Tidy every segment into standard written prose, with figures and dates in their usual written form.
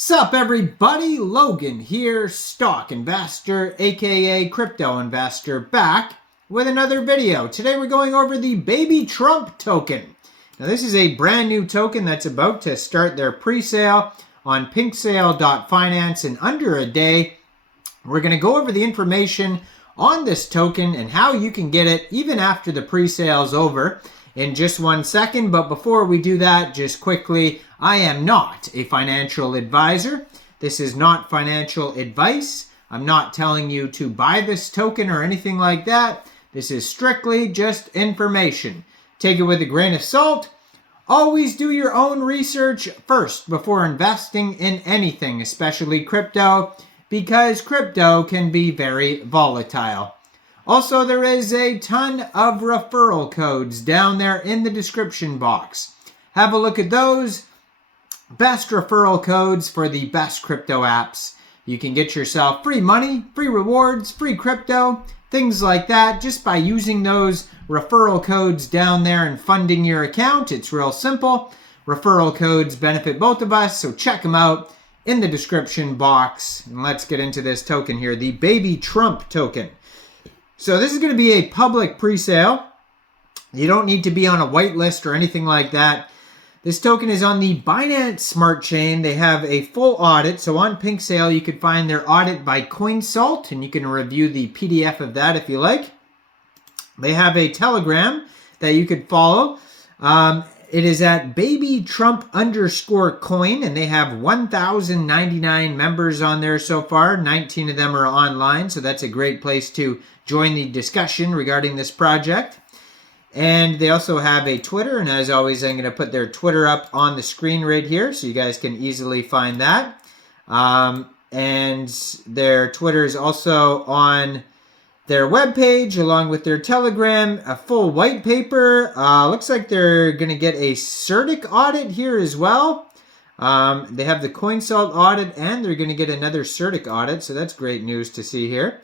Sup everybody, Logan here, stock investor aka crypto investor, back with another video. Today we're going over the BabyTrump token. Now this is a brand new token that's about to start their pre-sale on pinksale.finance in under a day. We're going to go over the information on this token and how you can get it even after the pre-sale is over in just 1 second. But before we do that, just quickly, I am not a financial advisor. This is not financial advice. I'm not telling you to buy this token or anything like that. This is strictly just information. Take it with a grain of salt. Always do your own research first before investing in anything, especially crypto, because crypto can be very volatile. Also, there is a ton of referral codes down there in the description box. Have a look at those. Best referral codes for the best crypto apps. You can get yourself free money, free rewards, free crypto, things like that just by using those referral codes down there and funding your account. It's real simple. Referral codes benefit both of us, so check them out in the description box. And let's get into this token here, the BabyTrump token. So this is going to be a public pre-sale. You don't need to be on a whitelist or anything like that. This token is on the Binance Smart Chain. They have a full audit. So on PinkSale, you can find their audit by CoinSalt, and you can review the PDF of that if you like. They have a Telegram that you could follow. It is at BabyTrump_coin, and they have 1,099 members on there so far. 19 of them are online, so that's a great place to join the discussion regarding this project. And they also have a Twitter, and as always, I'm going to put their Twitter up on the screen right here so you guys can easily find that. And their Twitter is also on their webpage along with their Telegram, a full white paper. Looks like they're going to get a CertiK audit here as well. They have the CoinSalt audit, and they're going to get another CertiK audit, so that's great news to see here.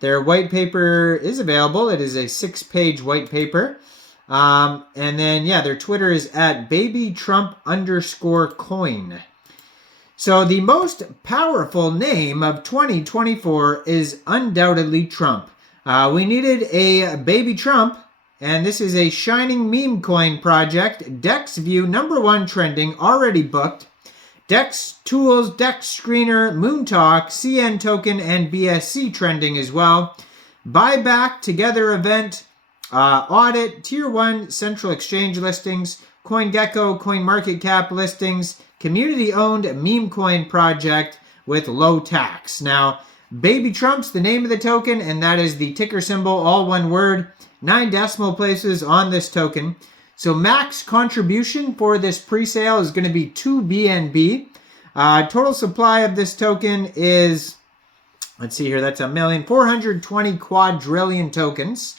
Their white paper is available. It is a 6-page white paper. And then, yeah, their Twitter is at BabyTrump_coin. So the most powerful name of 2024 is undoubtedly Trump. We needed a Baby Trump, and this is a shining meme coin project. DexView #1 trending, already booked. Dex Tools, Dex Screener, Moontalk, CN Token, and BSC trending as well. Buyback Together event, audit, Tier 1 central exchange listings, CoinGecko, CoinMarketCap listings, community-owned meme coin project with low tax. Now, Baby Trump's the name of the token, and that is the ticker symbol, all one word, 9 decimal places on this token. So max contribution for this pre-sale is going to be 2 BNB. Total supply of this token is, let's see here, that's 1,420 quadrillion tokens.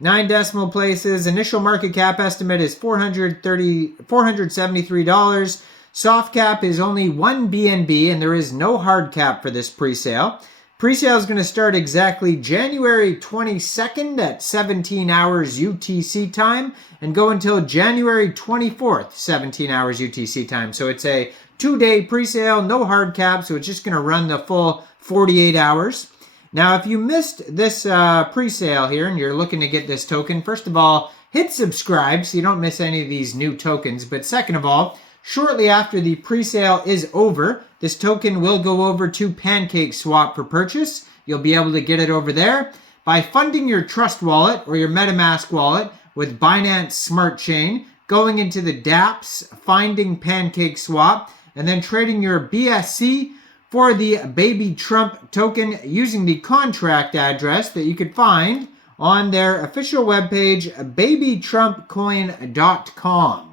9 decimal places. Initial market cap estimate is $473. Soft cap is only 1 BNB, and there is no hard cap for this pre-sale. Pre-sale is going to start exactly January 22nd at 17 hours UTC time and go until January 24th, 17 hours UTC time. So it's a 2-day pre-sale, no hard cap, so it's just going to run the full 48 hours. Now, if you missed this pre-sale here and you're looking to get this token, first of all, hit subscribe so you don't miss any of these new tokens. But second of all, shortly after the pre-sale is over, this token will go over to PancakeSwap for purchase. You'll be able to get it over there by funding your Trust wallet or your MetaMask wallet with Binance Smart Chain, going into the dApps, finding PancakeSwap, and then trading your BSC for the BabyTrump token using the contract address that you could find on their official webpage, BabyTrumpCoin.com.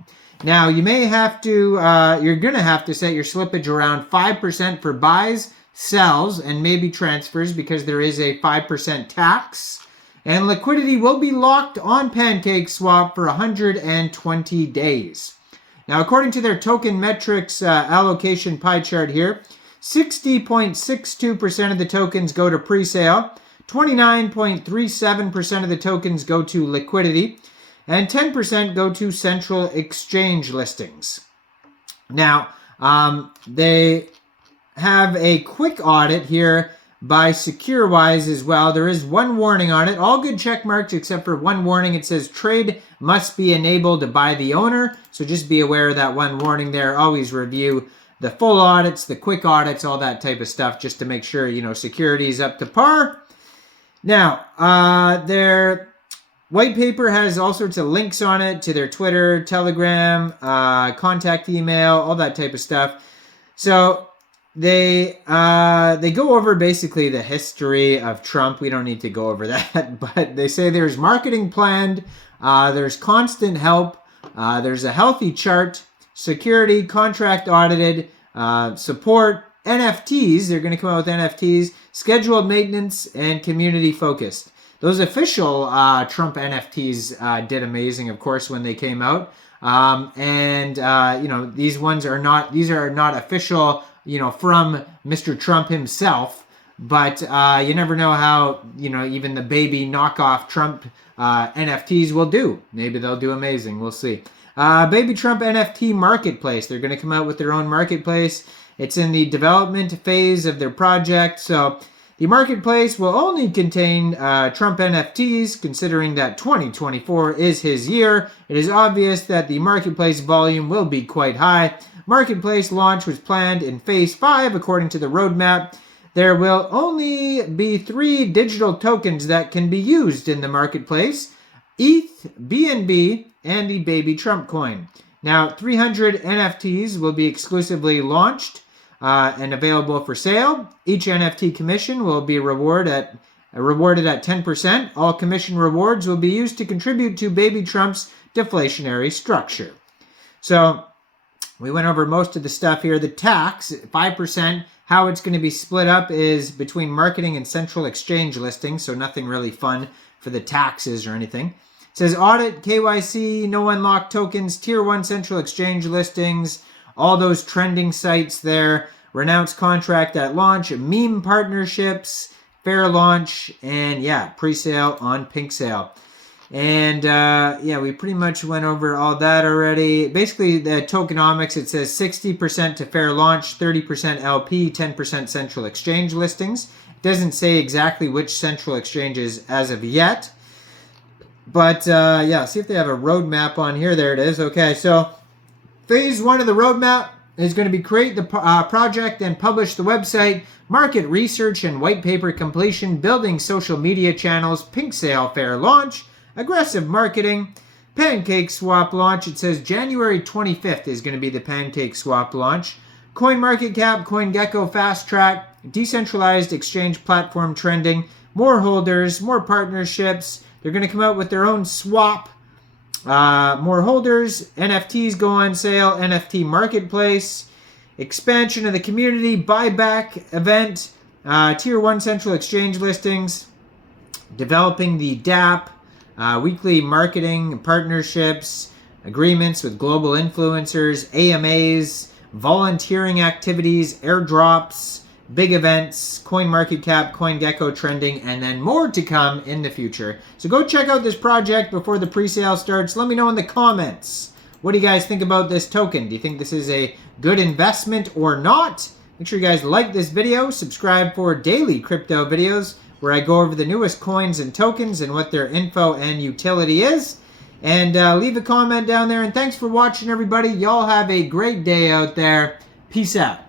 Now, you may have to, you're going to have to set your slippage around 5% for buys, sells, and maybe transfers because there is a 5% tax. And liquidity will be locked on PancakeSwap for 120 days. Now, according to their token metrics allocation pie chart here, 60.62% of the tokens go to pre-sale, 29.37% of the tokens go to liquidity, and 10% go to central exchange listings. Now, they have a quick audit here by SecureWise as well. There is one warning on it. All good check marks except for one warning. It says trade must be enabled by the owner. So just be aware of that one warning there. Always review the full audits, the quick audits, all that type of stuff, just to make sure, you know, security is up to par. Now, their white paper has all sorts of links on it to their Twitter, Telegram, contact email, all that type of stuff. So they go over basically the history of Trump. We don't need to go over that, but they say there's marketing planned, there's constant help, there's a healthy chart, security, contract audited, support, NFTs, they're going to come out with NFTs, scheduled maintenance, and community focused. Those official Trump NFTs did amazing, of course, when they came out. You know, these are not official, you know, from Mr. Trump himself, but you never know how, you know, even the baby knockoff Trump NFTs will do. Maybe they'll do amazing. We'll see. BabyTrump NFT marketplace. They're going to come out with their own marketplace. It's in the development phase of their project. So the marketplace will only contain Trump NFTs, considering that 2024 is his year. It is obvious that the marketplace volume will be quite high. Marketplace launch was planned in Phase 5, according to the roadmap. There will only be 3 digital tokens that can be used in the marketplace: ETH, BNB, and the BabyTrump coin. Now, 300 NFTs will be exclusively launched and available for sale. Each NFT commission will be rewarded at 10%. All commission rewards will be used to contribute to BabyTrump's deflationary structure. So we went over most of the stuff here. The tax, 5%, how it's going to be split up is between marketing and central exchange listings, so nothing really fun for the taxes or anything. It says audit, KYC, no unlocked tokens, tier 1 central exchange listings, all those trending sites there, renounce contract at launch, meme partnerships, fair launch, and yeah, pre-sale on pink sale. And yeah, we pretty much went over all that already. Basically, the tokenomics, it says 60% to fair launch, 30% LP, 10% central exchange listings. It doesn't say exactly which central exchanges as of yet. But yeah, see if they have a roadmap on here. There it is. Okay, so Phase 1 of the roadmap is going to be create the project and publish the website, market research and white paper completion, building social media channels, pink sale fair launch, aggressive marketing, pancake swap launch. It says January 25th is going to be the pancake swap launch. CoinMarketCap, CoinGecko fast track, decentralized exchange platform trending, more holders, more partnerships. They're going to come out with their own swap. More holders, NFTs go on sale, NFT marketplace, expansion of the community, buyback event, tier 1 central exchange listings, developing the DApp, weekly marketing, partnerships, agreements with global influencers, AMAs, volunteering activities, airdrops, big events, CoinMarketCap, CoinGecko trending, and then more to come in the future. So go check out this project before the pre-sale starts. Let me know in the comments. What do you guys think about this token? Do you think this is a good investment or not? Make sure you guys like this video, subscribe for daily crypto videos where I go over the newest coins and tokens and what their info and utility is. And leave a comment down there. And thanks for watching, everybody. Y'all have a great day out there. Peace out.